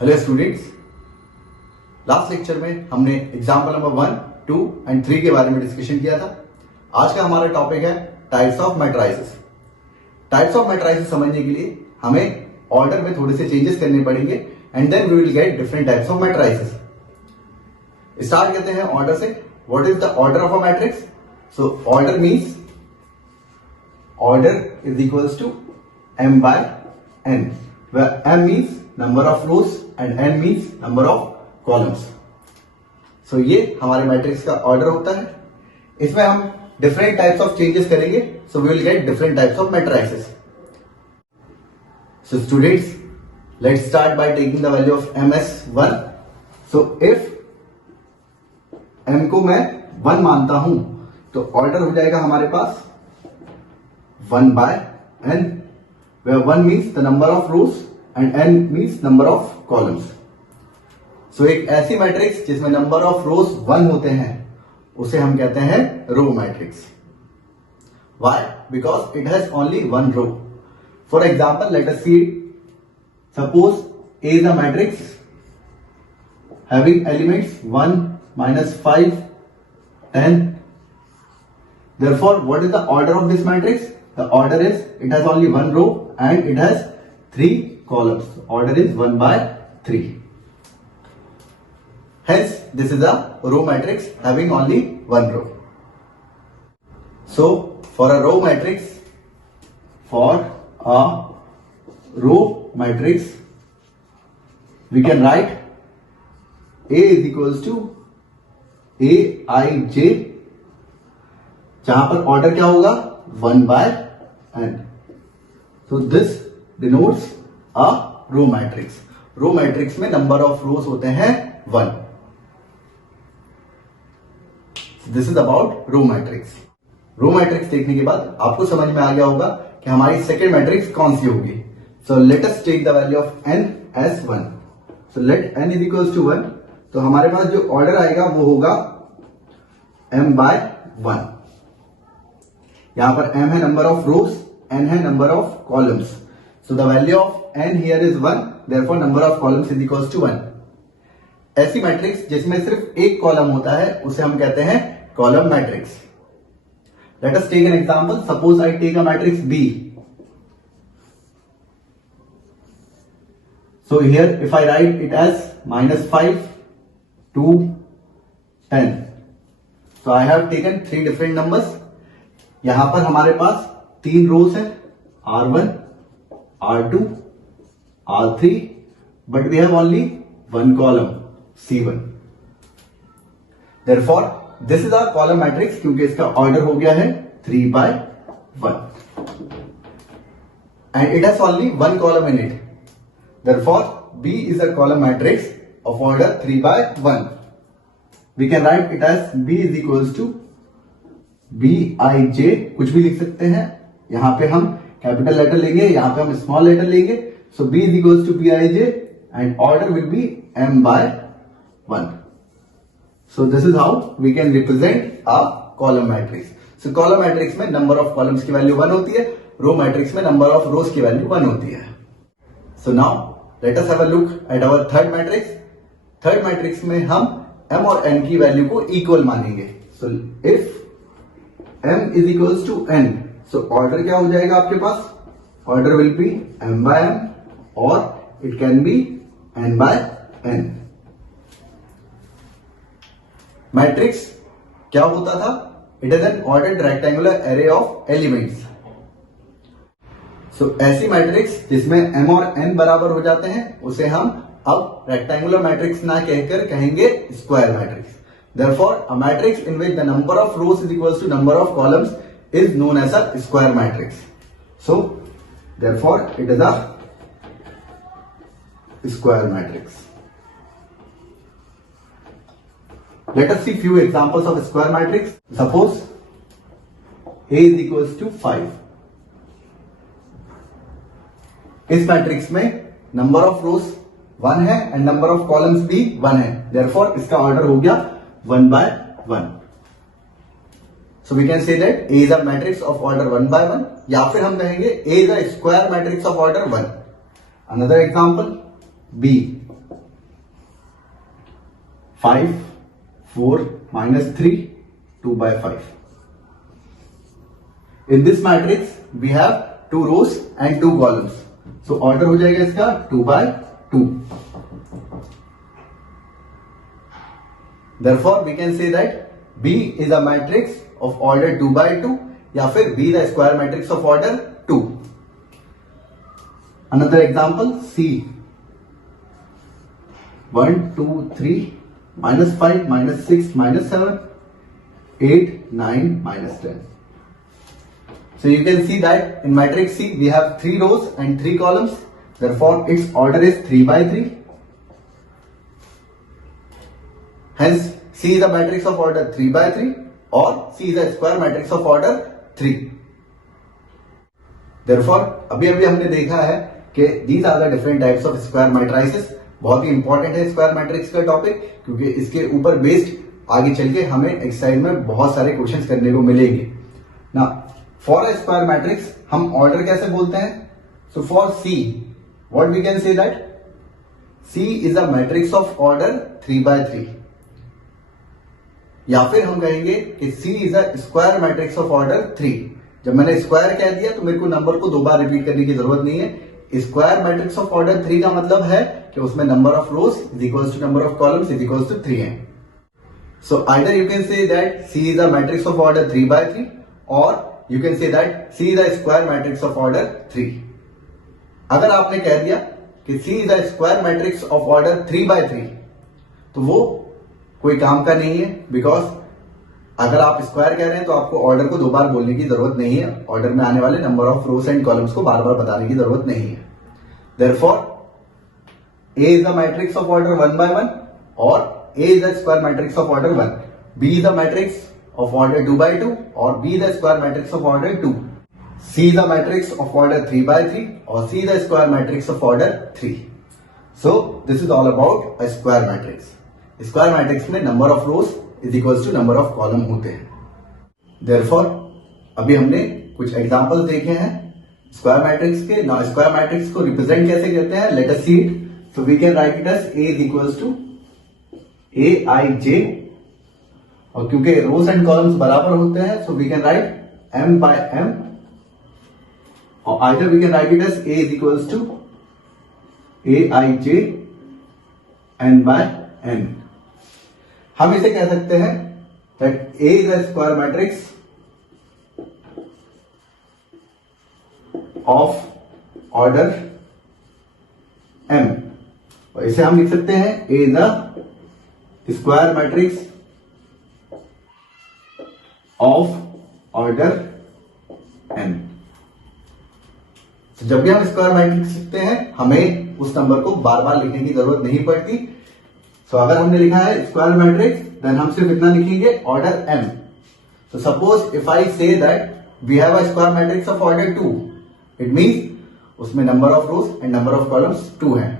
Hello students, last lecture में हमने example number 1, 2 and 3 के बारे में डिस्कशन किया था। आज का हमारा टॉपिक है types of matrices. Types of matrices समझने के लिए हमें ऑर्डर में थोड़े से चेंजेस करने पड़ेंगे and then we will get different types of matrices. Start करते हैं ऑर्डर से। What is the order of a matrix? So order means order is equals to m by n, where m means number of rows and n means number of columns. So ये हमारे matrix का order होता है। इसमें हम different types of changes करेंगे, so we will get different types of matrices. So students, let's start by taking the value of ms1. So if m को मैं 1 मानता हूं तो ऑर्डर हो जाएगा हमारे पास 1 by n, where 1 means the number of rows and n means number of columns. So एक ऐसी मैट्रिक्स जिसमें नंबर ऑफ रोज 1 होते हैं उसे हम कहते हैं row matrix. Why? Because it has only one row. For example, let us see. Suppose A is a matrix having elements 1, -5, 10. Therefore, what is the order of this matrix? The order is, it has only one row and it has 3 columns. Order is 1 by 3. Hence, this is a row matrix having only one row. So, for a row matrix, we can write A is equals to Aij, जहां पर order क्या होगा 1 by n. So this denotes a row matrix. Row matrix में number of rows होते हैं 1. This is about row matrix. Row matrix देखने के बाद आपको समझ में आ गया होगा कि हमारी सेकेंड मैट्रिक्स कौन सी होगी। So let us take the value of n as 1. So let n is equals to 1. तो हमारे पास जो ऑर्डर आएगा वो होगा m by 1. यहां पर m है नंबर ऑफ रोज, n है number of columns. So the value of n here is 1, therefore number of columns is equals to 1. ऐसी मैट्रिक्स जिसमें सिर्फ एक कॉलम होता है उसे हम कहते हैं column matrix. Let us take an example. Suppose I take a matrix B. So here if I write it as -5 to 10. So I have taken 3 different numbers. यहां पर हमारे पास 3 रोज है, R1, R2, R3, but we have only one column, C1. Therefore, this is our column matrix क्योंकि इसका order हो गया है 3 by 1. And it has only one column in it. Therefore, B is a column matrix of order 3 by 1. We can write it as B is equals to Bij, कुछ भी लिख सकते हैं. यहां पे हम कैपिटल लेटर लेंगे, यहां पे हम स्मॉल लेटर लेंगे. So B is equals to Bij and order will be m by 1. So this is how we can represent a column matrix. So column matrix में number of columns की value 1 होती है, row matrix में number of rows की value 1 होती है. So now let us have a look at our third matrix. Third matrix में हम m और n की वैल्यू को इक्वल मानेंगे. So if m is equals to n, so order क्या हो जाएगा आपके पास? Order will be m by n or it can be n by n. Matrix क्या होता था? It is an ordered rectangular array of elements. So ऐसी matrix जिसमें m और n बराबर हो जाते हैं उसे हम अब रेक्टेंगुलर मैट्रिक्स ना कहकर कहेंगे square matrix. Therefore, a matrix in which the number of rows is equals to number of columns is known as a square matrix. So, therefore, it is a square matrix. Let us see few examples of square matrix. Suppose A is equals to 5. इस matrix में number of रोज 1 है and number of columns भी 1 है. Therefore इसका order हो गया 1 by 1. So we can say that A is a matrix of order 1 by 1, या फिर हम कहेंगे A is a square matrix of order 1. Another example, B. 5, 4, -3, 2/5. In this matrix we have 2 rows and 2 columns. So order हो जाएगा इसका 2/2. Therefore we can say that B is a matrix of order 2/2 या फिर B the square matrix of order 2. Another example C. 1, 2, 3, -5, -6, -7, 8, 9, -10. So you can see that in matrix C we have 3 rows and 3 columns. Therefore its order is 3/3. Hence C is a matrix of order 3/3 or C is a square matrix of order 3. Therefore अभी हमने देखा है कि these are the different types of square matrices. बहुत ही important है square matrix का topic, क्योंकि इसके ऊपर बेस्ड आगे चल के हमें एक्सरसाइज में बहुत सारे क्वेश्चंस करने को मिलेंगे ना. फॉर अ स्क्वायर मैट्रिक्स हम ऑर्डर कैसे बोलते हैं? So for C what we can say that C is a matrix of order 3/3, या फिर हम कहेंगे कि C is a square matrix of order 3. जब मैंने स्क्वायर कह दिया तो मेरे को नंबर को 2 बार रिपीट करने की जरूरत नहीं है. स्क्वायर मैट्रिक्स ऑफ ऑर्डर 3 का मतलब है कि उसमें number of rows is equals to number of columns is equals to 3 है. So either you can say that C is a matrix of order 3/3 और you can say that C is a square matrix of order 3. अगर आपने कह दिया कि C is a square matrix of order 3/3 तो वो कोई काम का नहीं है, बिकॉज अगर आप स्क्वायर कह रहे हैं तो आपको ऑर्डर को 2 बार बोलने की जरूरत नहीं है. ऑर्डर में आने वाले number of rose and columns को बार बार बताने की जरूरत नहीं है. Therefore A is the matrix of order 1/1 or A is the square matrix of order 1. B is the matrix of order 2/2 or B is the square matrix of order 2. C is the matrix of order 3/3 or C is the square matrix of order 3. So this is all about a square matrix. Square matrix में number of rows is equals to number of column होते हैं. Therefore अभी हमने कुछ example देखे हैं square matrix के. ना स्क्वायर मैट्रिक्स को रिप्रेजेंट कैसे करते हैं? Let us see it. So we can write it as A is equals to Aij, और क्योंकि रोज एंड कॉलम्स बराबर होते हैं so we can write M/M, और either we can write it as A is equals to Aij N/N. हम इसे कह सकते हैं that A is a square matrix of order M. और इसे हम लिख सकते हैं A is a square matrix of order n. तो जब भी हम स्क्वायर मैट्रिक्स लिखते हैं हमें उस नंबर को बार बार लिखने की जरूरत नहीं पड़ती. सो अगर हमने लिखा है स्क्वायर मैट्रिक्स देन हम सिर्फ इतना लिखेंगे order m. So suppose if I say that we have a square matrix of order 2, it means उसमें number of rose and number of columns 2 है.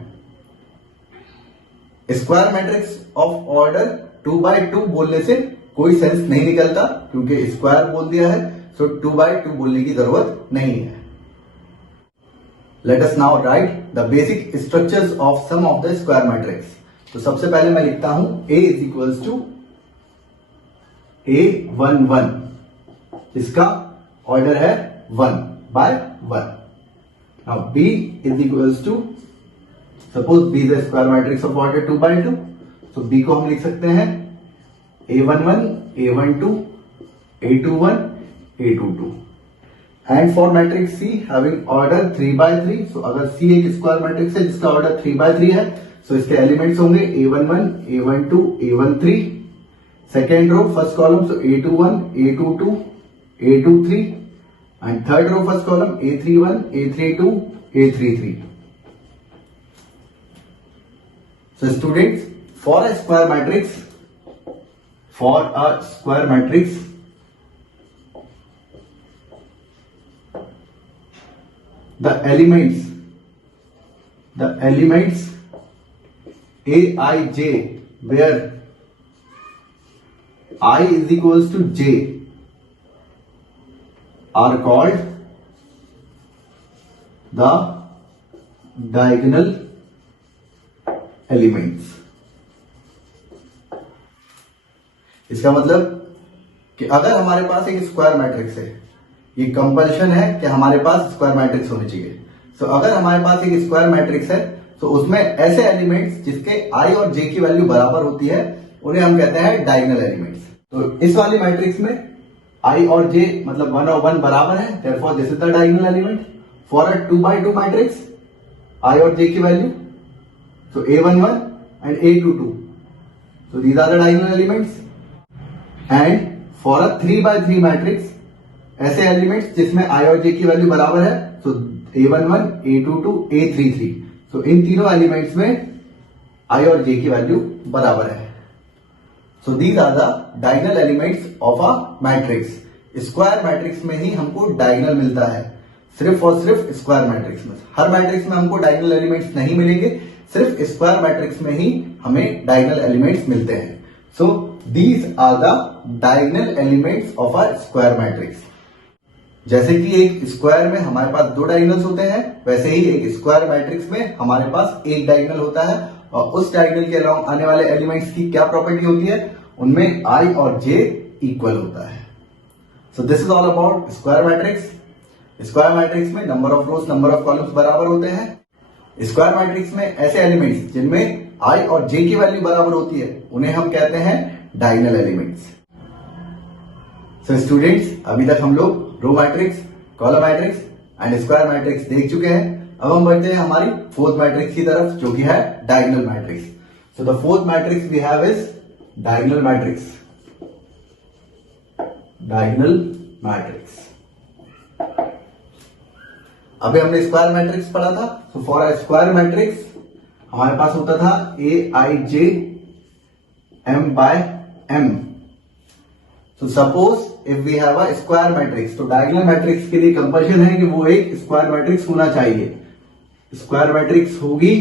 स्क्वायर मैट्रिक्स ऑफ ऑर्डर 2/2 बोलने से कोई sense नहीं निकलता, क्योंकि स्क्वायर बोल दिया है, सो 2/2 बोलने की जरूरत नहीं है. Let us now write the basic structures of some of the square matrix. तो सबसे पहले मैं लिखता हूं A is equals to A11. इसका ऑर्डर है 1/1. Now B is equals to, suppose B is the square matrix of order 2/2, तो B को हम लिख सकते हैं A11, A12, A21, A22. And for matrix C having order 3/3, सो अगर C एक स्क्वायर मैट्रिक्स है जिसका ऑर्डर 3/3 है, सो इसके एलिमेंट्स होंगे A11, A12, A13. Second row first column, so A21, A22, A23, and third row first column A31, A32, A33. So students, for a square matrix, the elements Aij, where I is equals to J, are called the diagonal elements. इसका मतलब कि अगर हमारे पास एक square matrix है, ये compulsion है कि हमारे पास स्क्वायर मैट्रिक्स होने चाहिए। सो अगर हमारे पास एक स्क्वायर मैट्रिक्स है तो उसमें ऐसे एलिमेंट्स जिसके आई और जे की वैल्यू बराबर होती है उन्हें हम कहते हैं डायगोनल एलिमेंट्स। तो इस वाली मैट्रिक्स में आई और जे मतलब 1 और 1 बराबर है, therefore this is the diagonal element. For a 2x2 matrix I और जे की value so a11 and a22, so these are the diagonal elements। and for a 3x3 matrix ऐसे एलिमेंट्स जिसमें i और j की value बराबर है, so a11 a22 a33, so इन तीनों elements में i और j की वैल्यू बराबर है। so these are the diagonal elements of a matrix. Square matrix में ही हमको डायगोनल मिलता है, सिर्फ और सिर्फ स्क्वायर मैट्रिक्स में। हर मैट्रिक्स में हमको डायगोनल एलिमेंट्स नहीं मिलेंगे, सिर्फ स्क्वायर मैट्रिक्स में ही हमें डायगोनल एलिमेंट्स मिलते हैं। So these are the diagonal elements of a square matrix. जैसे कि एक स्क्वायर में हमारे पास 2 डायगोनल्स होते हैं, वैसे ही एक स्क्वायर मैट्रिक्स में हमारे पास एक डायगोनल होता है, और उस डायगोनल के अलावा आने वाले एलिमेंट्स की क्या प्रॉपर्टी होती है, उनमें आई और जे इक्वल होता है। So this is all about square matrix. Square matrix में number of rows number of columns बराबर होते हैं। स्क्वायर मैट्रिक्स में ऐसे एलिमेंट्स जिनमें आई और जे की वैल्यू बराबर होती है उन्हें हम कहते हैं डायगोनल एलिमेंट्स। सो स्टूडेंट्स, अभी तक हम लोग row matrix, column matrix and square matrix देख चुके हैं। अब हम बढ़ते हैं हमारी फोर्थ मैट्रिक्स की तरफ, जो कि है diagonal matrix. So the fourth matrix we have is diagonal matrix. Diagonal matrix. अभी हमने स्क्वायर मैट्रिक्स पढ़ा था। So for a square matrix हमारे पास होता था A I J M by M. So suppose if we have a square matrix, तो diagonal matrix के लिए कंपल्शन है कि वो एक स्क्वायर मैट्रिक्स होना चाहिए। स्क्वायर मैट्रिक्स होगी,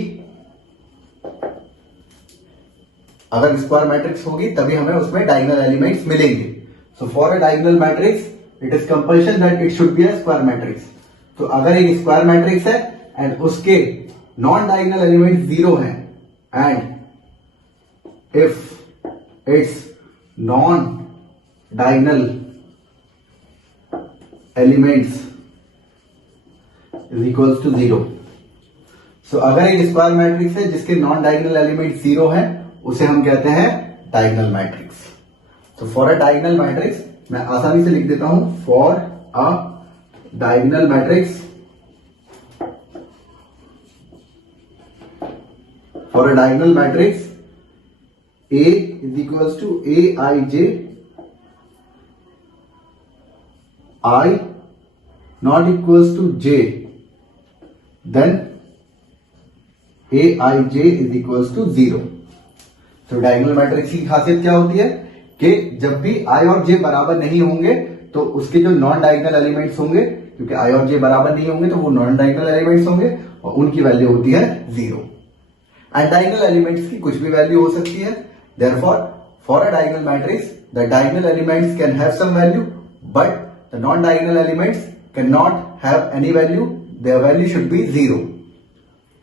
अगर स्क्वायर मैट्रिक्स होगी तभी हमें उसमें डायगोनल एलिमेंट्स मिलेंगे। So for a diagonal matrix it is compulsion that it should be a square matrix. तो अगर एक स्क्वायर मैट्रिक्स है एंड उसके नॉन डायगोनल एलिमेंट 0 हैं, and if its non diagonal elements is equals to 0। So अगर एक square matrix है जिसके नॉन डायगोनल एलिमेंट 0 है, उसे हम कहते हैं डायगोनल मैट्रिक्स। तो फॉर अ डायगोनल मैट्रिक्स मैं आसानी से लिख देता हूं, for a diagonal matrix, for a diagonal matrix A is equals to Aij, I not equals to J, then Aij is equals to 0। तो डायगोनल मैट्रिक्स की खासियत क्या होती है कि जब भी I और J बराबर नहीं होंगे तो उसके जो नॉन डायगोनल एलिमेंट्स होंगे, क्योंकि I और J बराबर नहीं होंगे तो वो नॉन डायगोनल एलिमेंट्स होंगे और उनकी वैल्यू होती है 0। एंड डायगोनल एलिमेंट्स की कुछ भी वैल्यू हो सकती है। Therefore, for a diagonal matrix, the diagonal elements can have some value, but the non-diagonal elements cannot have any value. Their value should be 0.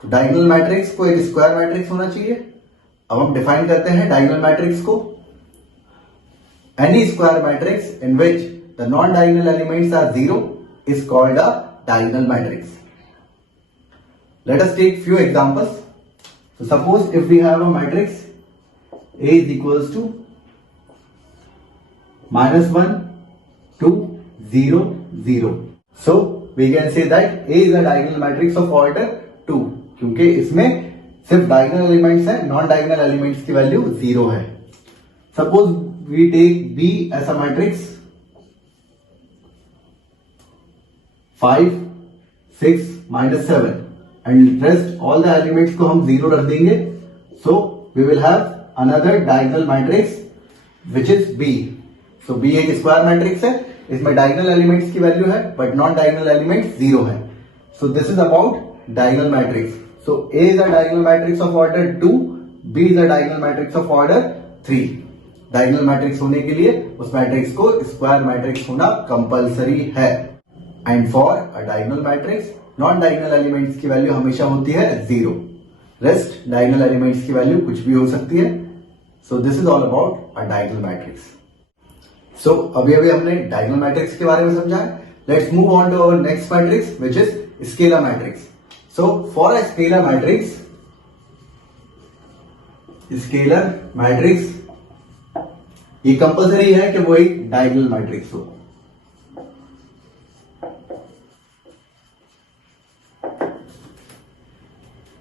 तो डायगोनल मैट्रिक्स को एक स्क्वायर मैट्रिक्स होना चाहिए। अब हम डिफाइन करते हैं डायगोनल मैट्रिक्स को। Any square matrix in which the non-diagonal elements are 0 is called a diagonal matrix. Let us take few examples. So suppose if we have a matrix A is equals to -1 2 0 0. So we can say that A is a diagonal matrix of order 2, क्योंकि इसमें सिर्फ diagonal elements है, non diagonal elements की value 0 है। Suppose we take B as a matrix 5 6 -7 and rest all the elements को हम 0 रख देंगे। So we will have another diagonal matrix which is B. So B एक स्क्वायर मैट्रिक्स है, इसमें डायगोनल एलिमेंट्स की वैल्यू है बट नॉन डायगोनल एलिमेंट्स 0 है। So this is about diagonal matrix. So A is a diagonal matrix of order 2, B is a diagonal matrix of order 3. Diagonal matrix होने के लिए उस matrix को square matrix होना compulsory है। And for a diagonal matrix non diagonal elements की value हमेशा होती है 0। रेस्ट डायगोनल एलिमेंट्स की वैल्यू कुछ भी हो सकती है। So this is all about a diagonal matrix. So अभी हमने diagonal matrix के बारे में समझा है. Let's move on to our next matrix, which is scalar matrix. So for a scalar matrix ये कंपल्सरी है कि वो एक डायगोनल मैट्रिक्स हो.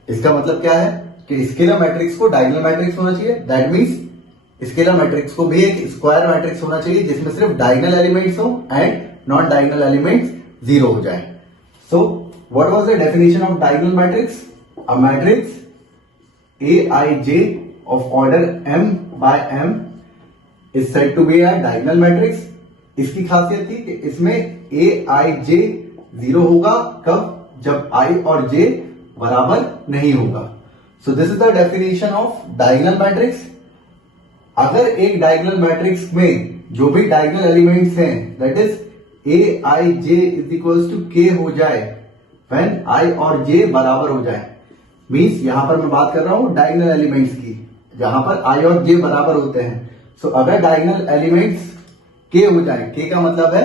इसका मतलब क्या है कि स्केलर मैट्रिक्स को डायगोनल मैट्रिक्स होना चाहिए. दैट मीन्स स्केलर मैट्रिक्स को भी एक स्क्वायर मैट्रिक्स होना चाहिए जिसमें सिर्फ डायगोनल एलिमेंट्स हो and non diagonal elements zero हो जाए. So what was the definition of diagonal matrix? A matrix Aij of order m by m is said to be a diagonal matrix. इसकी खासियत थी कि इसमें Aij जीरो होगा कब? जब i और j बराबर नहीं होगा. So this is the definition of diagonal matrix. अगर एक डायगोनल मैट्रिक्स में जो भी डायगोनल एलिमेंट्स हैं that is Aij is equals to k हो जाए व्हेन i और j बराबर हो जाए. मीन्स यहां पर मैं बात कर रहा हूं डायगोनल एलिमेंट्स की जहां पर i और j बराबर होते हैं. सो अगर डायगोनल एलिमेंट्स k हो जाए, k का मतलब है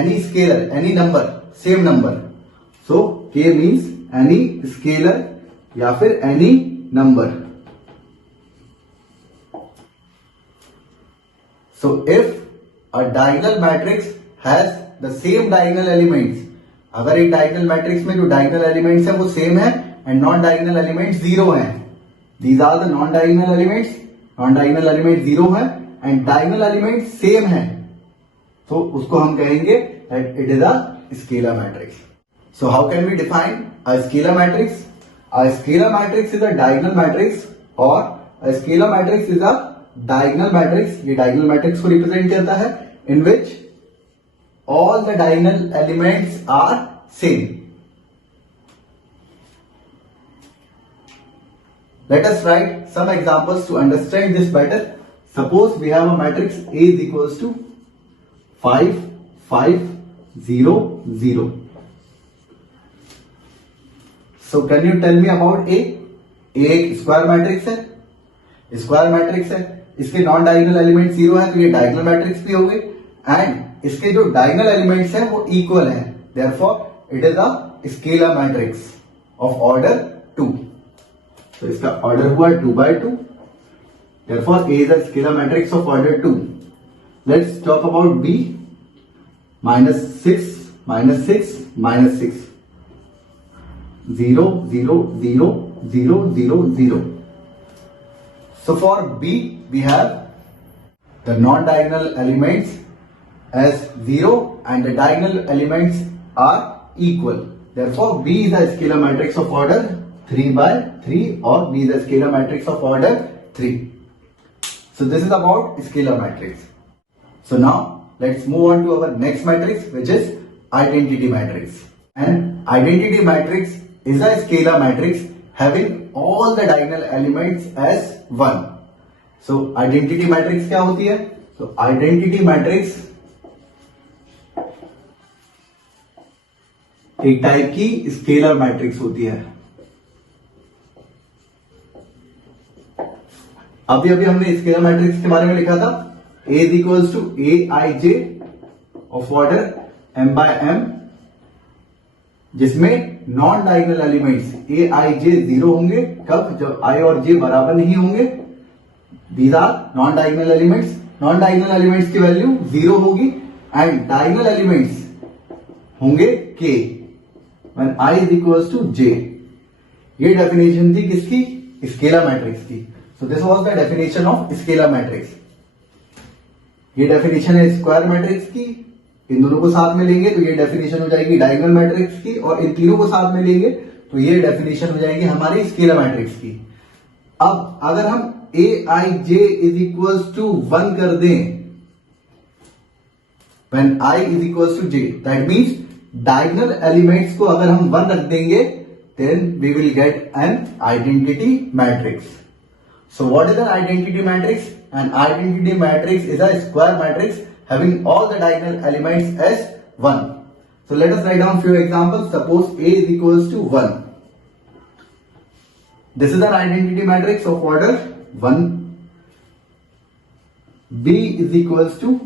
any scalar, any number, same number. So k means any scalar या फिर any number. So if a diagonal matrix has the same diagonal elements, अगर एक डायगोनल मैट्रिक्स में जो डायगोनल एलिमेंट्स है वो सेम है and non diagonal elements zero हैं. These are the non diagonal elements. Non diagonal element zero है and diagonal element same है, तो उसको हम कहेंगे that it is a scalar matrix. So how can we define a scalar matrix? A scalar matrix is a diagonal matrix और a scalar matrix is a diagonal matrix. ये diagonal matrix को represent करता है in which all the diagonal elements are same. Let us write some examples to understand this better. Suppose we have a matrix A is equals to 5, 5, 0, 0. So can you tell me about A? A एक square matrix है. Square matrix है, इसके non diagonal element zero है तो ये diagonal matrix भी हो गए एंड इसके जो डायगोनल एलिमेंट्स हैं वो इक्वल हैं. Therefore it is a scalar matrix of order 2. तो इसका ऑर्डर हुआ 2/2. Therefore A is a scalar matrix of order 2. Let's talk about B. -6, -6, -6, 0, 0, 0, 0, 0, 0. So for B we have the non-diagonal elements as 0 and the diagonal elements are equal. Therefore B is a scalar matrix of order 3/3 or B is a scalar matrix of order 3. So this is about scalar matrix. So now let's move on to our next matrix, which is identity matrix. And identity matrix is a scalar matrix having all the diagonal elements as 1. So identity matrix क्या होती है? So identity matrix एक type की scalar matrix होती है. अभी हमने scalar matrix के बारे में लिखा था. A is equals to Aij of order m by m, जिसमें non diagonal elements Aij zero होंगे कब? जब i और j बराबर नहीं होंगे. These are non diagonal elements. Non diagonal elements की वैल्यू जीरो होगी एंड डायगोनल एलिमेंट्स होंगे k when I is equals to j. ये डेफिनेशन थी किसकी? स्केलर मैट्रिक्स की. So this was the definition of scalar matrix. ये definition है square matrix की. इन दोनों को साथ में लेंगे तो ये डेफिनेशन हो जाएगी डायगोनल मैट्रिक्स की और इन तीनों को साथ में लेंगे तो ये डेफिनेशन हो जाएगी हमारी स्केलर मैट्रिक्स की. अब अगर हम Aij is equals to 1 कर दें when I is equals to j, that means diagonal elements को अगर हम 1 रख देंगे then we will get an identity matrix. So what is an identity matrix? An identity matrix is a square matrix having all the diagonal elements as 1. So let us write down few examples. Suppose A is equals to 1. This is an identity matrix of order 1. B is equals to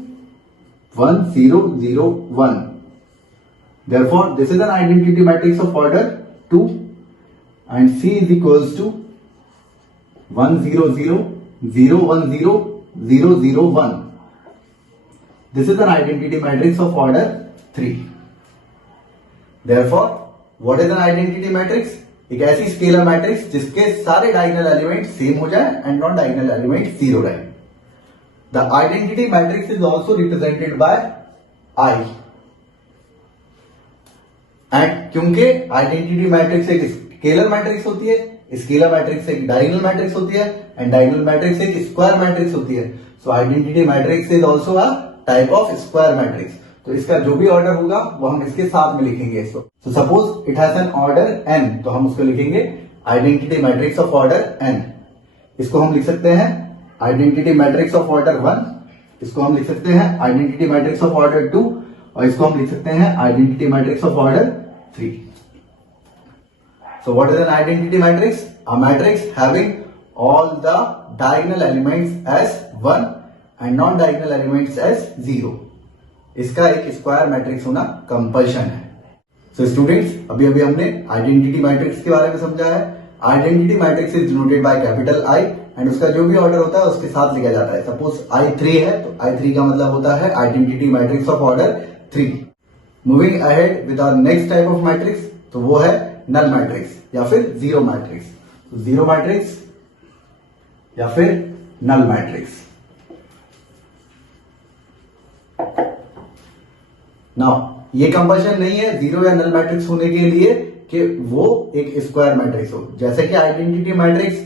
1 0 0 1. Therefore this is an identity matrix of order 2, and C is equals to 1 0 0 0 1 0 0 0 1. This is an identity matrix of order 3. Therefore what is an identity matrix? एक ऐसी scalar matrix जिसके सारे diagonal element same हो जाए and non diagonal element zero रहे. The identity matrix is also represented by I. And क्योंकि identity matrix एक scalar matrix होती है, स्केलर मैट्रिक्स एक डायगोनल मैट्रिक्स होती है, एंड डायगोनल मैट्रिक्स एक स्क्वायर मैट्रिक्स होती है. So identity matrix is also a type of square matrix. तो इसका जो भी ऑर्डर होगा वो हम इसके साथ में लिखेंगे इसको. तो suppose it has an order n, तो हम उसको लिखेंगे identity matrix of order n. इसको हम लिख सकते हैं आइडेंटिटी मैट्रिक्स ऑफ ऑर्डर 1, इसको हम लिख सकते हैं आइडेंटिटी मैट्रिक्स ऑफ ऑर्डर 2, और इसको हम लिख सकते हैं identity matrix of order 3. So what is an identity matrix? A matrix having all the diagonal elements as 1 and non diagonal elements as 0. इसका एक स्क्वायर मैट्रिक्स होना कंपल्शन है. सो स्टूडेंट्स, अभी अभी हमने आइडेंटिटी मैट्रिक्स के बारे में समझा है. Identity matrix is denoted by capital I, and उसका जो भी ऑर्डर होता है उसके साथ लिखा जाता है. सपोज I3 है तो I3 का मतलब होता है identity matrix of order 3. Moving ahead with our next type of matrix, तो वो है नल मैट्रिक्स या फिर जीरो मैट्रिक्स. जीरो मैट्रिक्स या फिर नल मैट्रिक्स. नाउ ये कंपल्शन नहीं है जीरो या नल मैट्रिक्स होने के लिए कि वो एक स्क्वायर मैट्रिक्स हो. जैसे कि identity matrix,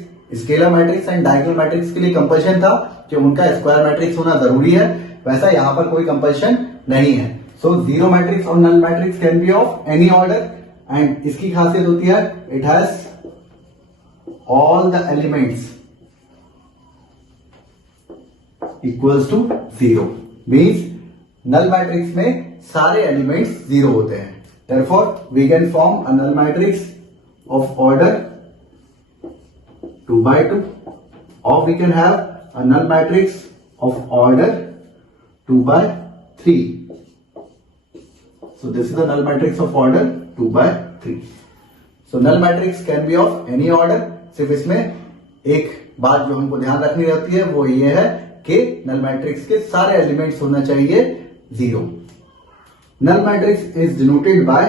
scalar matrix and diagonal matrix के लिए कंपल्शन था कि उनका स्क्वायर मैट्रिक्स होना जरूरी है, वैसा यहां पर कोई कंपल्शन नहीं है. सो जीरो मैट्रिक्स और null matrix can be of any order, and इसकी खासियत होती है it has all the elements equals to zero. Means null matrix में सारे एलिमेंट्स जीरो होते हैं. Therefore, we can form a null matrix of order 2 by 2, or we can have a null matrix of order 2 by 3. So this is the null matrix of order 2 by 3. So null matrix can be of any order. सिर्फ इसमें एक बात जो हमको ध्यान रखनी रहती है वो ये है कि null matrix के सारे एलिमेंट्स होना चाहिए zero. Null matrix is denoted by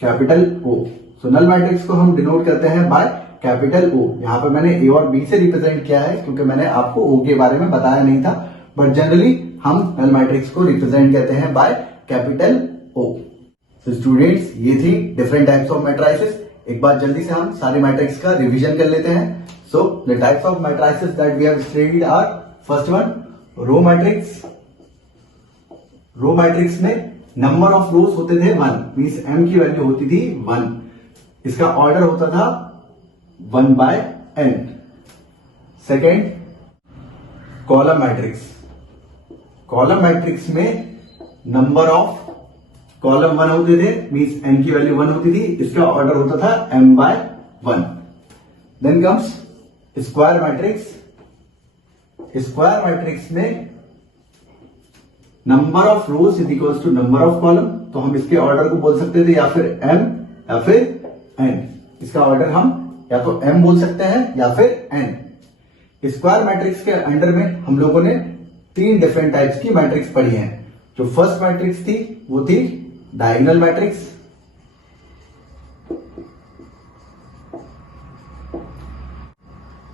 capital O. So null matrix को हम डिनोट करते हैं by capital O. यहां पर मैंने A और B से रिप्रेजेंट किया है क्योंकि मैंने आपको O के बारे में बताया नहीं था, बट जनरली हम null matrix को रिप्रेजेंट करते हैं by capital O. So students, ये थी डिफरेंट टाइप्स ऑफ मैट्रिसेस. एक बार जल्दी से हम सारे मैट्रिक्स का रिवीजन कर लेते हैं. So the types of matrices that we have studied are, first one, row matrix. Row matrix में नंबर ऑफ रोज होते थे 1, मीन्स m की वैल्यू होती थी 1. इसका ऑर्डर होता था 1 by n. Second, column matrix. Column matrix में नंबर ऑफ कॉलम 1 होते थे, मीन्स n की वैल्यू 1 होती थी. इसका ऑर्डर होता था m by 1. Then comes square matrix. Square matrix में number of rows is equals to number of column. तो हम इसके ऑर्डर को बोल सकते थे या फिर m या फिर n. इसका ऑर्डर हम या तो m बोल सकते हैं या फिर n. स्क्वायर मैट्रिक्स के अंडर में हम लोगों ने 3 डिफरेंट टाइप्स की मैट्रिक्स पढ़ी हैं. जो फर्स्ट मैट्रिक्स थी वो थी diagonal matrix.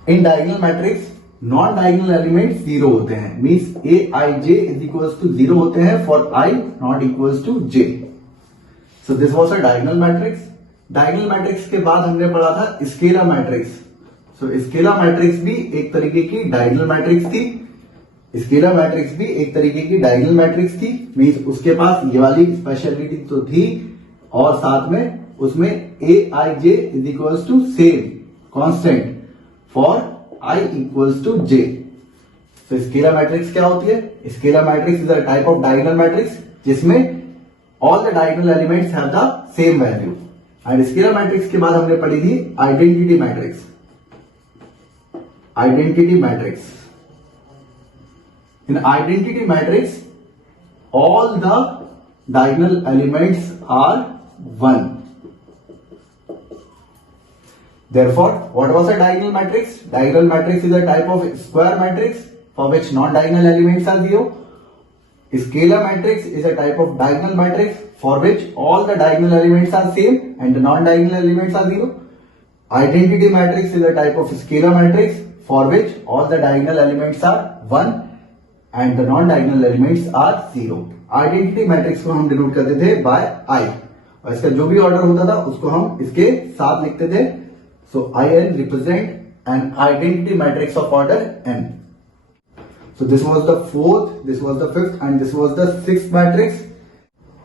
In diagonal matrix non diagonal element zero होते हैं, means A I J is equals to zero होते हैं for I not equals to J. So this was a diagonal matrix. Diagonal matrix के बाद हमने पढ़ा था scalar matrix. So scalar matrix भी एक तरीके की डायगोनल मैट्रिक्स थी. स्केलर मैट्रिक्स भी एक तरीके की डायगोनल मैट्रिक्स थी, मीन्स उसके पास ये वाली स्पेशलिटी तो थी, और साथ में उसमें A I J is equals to same constant for I equals to J. So scalar matrix क्या होती है? Scalar matrix is a type of diagonal matrix जिसमें all the diagonal elements have the same value. And scalar matrix के बाद हमने पढ़ी थी identity matrix. identity matrix. In identity matrix, all the diagonal elements are 1. Therefore, what was a diagonal matrix? Diagonal matrix is a type of square matrix for which non-diagonal elements are 0. Scalar matrix is a type of diagonal matrix for which all the diagonal elements are same and the non-diagonal elements are 0. Identity matrix is a type of scalar matrix for which all the diagonal elements are 1 and the non-diagonal elements are 0. Identity matrix को हम denote करते थे by I और इसका जो भी order होता था उसको हम इसके साथ लिखते थे. So IN represent an identity matrix of order n. So this was the fourth, this was the fifth and this was the sixth matrix.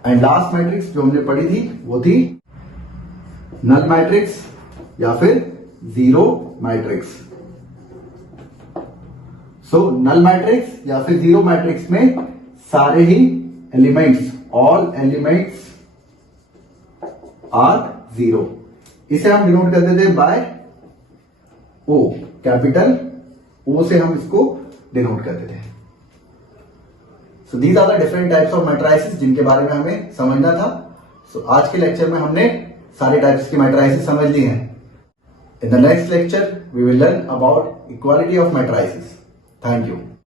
And last matrix जो हमने पढ़ी थी वो थी null matrix या फिर zero matrix. So null matrix या फिर zero matrix में सारे ही elements, all elements are zero. इसे हम डिनोट करते थे बाय O, कैपिटल O से हम इसको डिनोट करते थे. So these are the different types of matrices जिनके बारे में हमें समझना था. सो आज के लेक्चर में हमने सारे टाइप्स की मैट्राइसेस समझ ली हैं. In the next lecture we will learn about equality of matrices. Thank you.